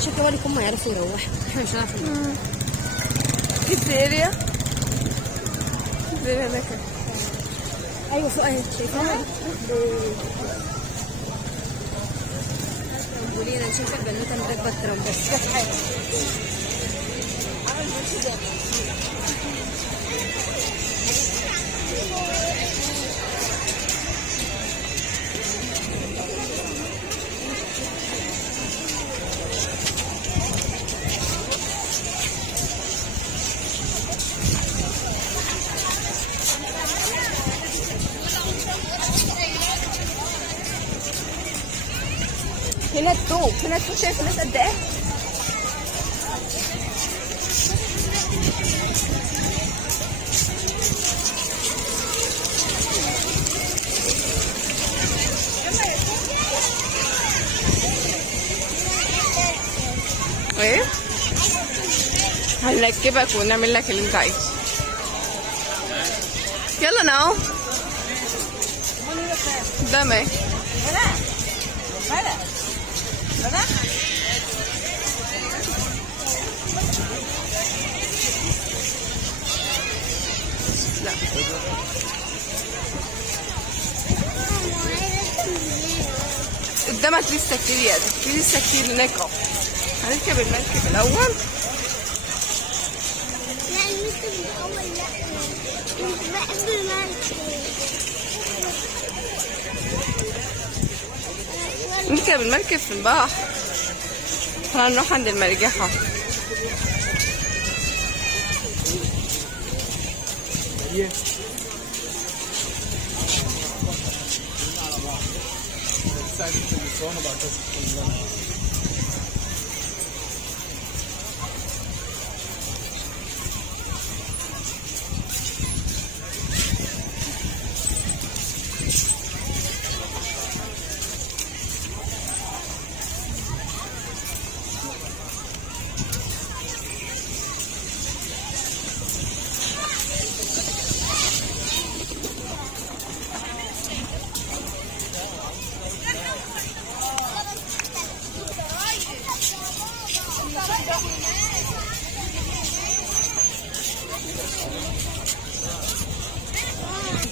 شكله وليكم ما يعرفوا يروح، احنا مش عارفين. كيتيريا كيتيريا هناك. ايوه فوق اهي شايفاها. ترامبولين، انا شايفه البنوته راكبه الترامبولين بس حاجه. هنا الطوب شايف الناس قد ايه؟ ايه؟ هنركبك ونعمل لك اللي انت عايزه. يلا ناو قدامك. هلا لا قدامك لسه كتير يا في لسه كتير هناك اهو. هنركب المركب الاول. لا المركب الاول لا مش بحب المركب. نركب المركب في البحر. هنروح عند المرجحة.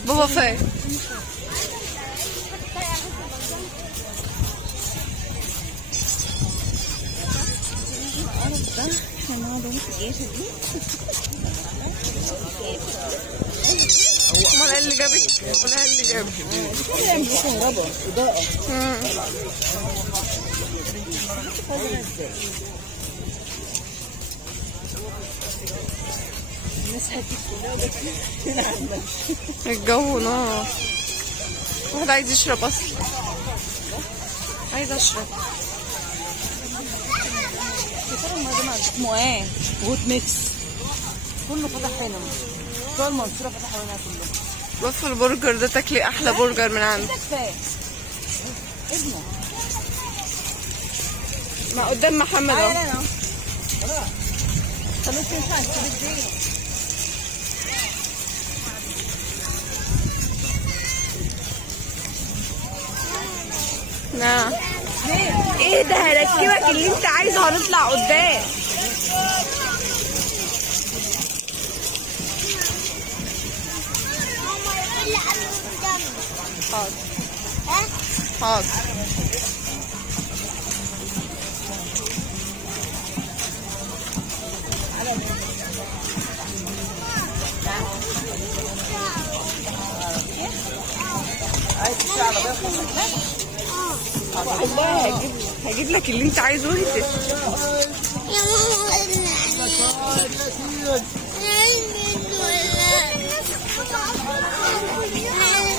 بابا فين؟ امال ايه اللي جابك؟ ولا ايه اللي جابك؟ الجو نار. واحد عايز يشرب اصلا. عايز اشرب. اسمه ايه؟ ووت ميكس كله فتح هنا. بتوع المنصوره فتحوا هنا كلهم. بص البرجر ده تاكلي احلى برجر من عنده. ابنه ما قدام محمد اهو. خلاص ينفع تشتري دي. نعم. ايه ده؟ هركبك اللي انت عايزه. هنطلع قدام. حاضر حاضر. والله هجيب لك اللي انت عايزه انت. يا ماما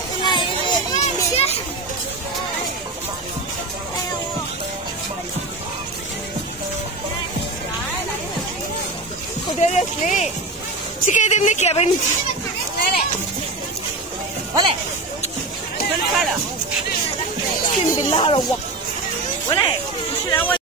خدي ريس ليه؟ شيكي ايد ابنك يا بنتي. ولا بالفرق اقسم بالله هروح. ولا مش الاول.